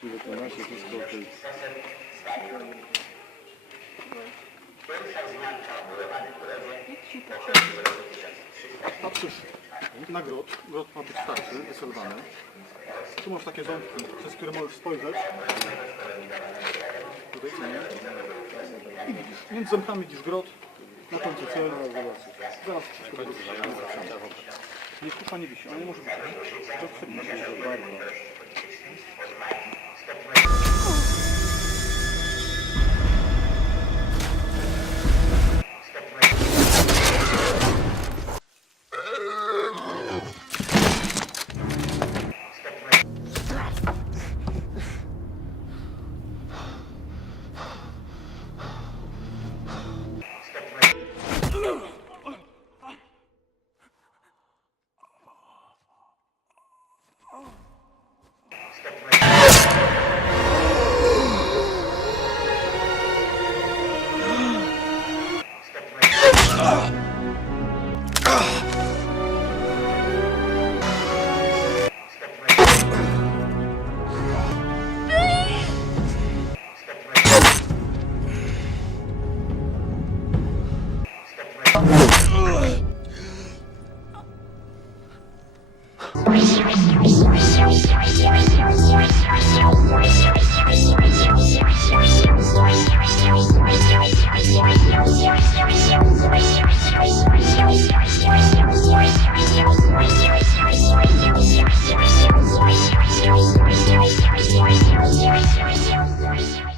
Czyli to nasze wszystko okej. Patrzysz na grot, grot ma być starszy, wysolowany. Tu masz takie ząbki, przez które możesz spojrzeć. Tutaj co nie? I widzisz, między ząbkami widzisz grot, na końcu cel. Zaraz wszystko będzie Nie kupa nie wisi, ona nie może być. To przebije. Please. よいしょ。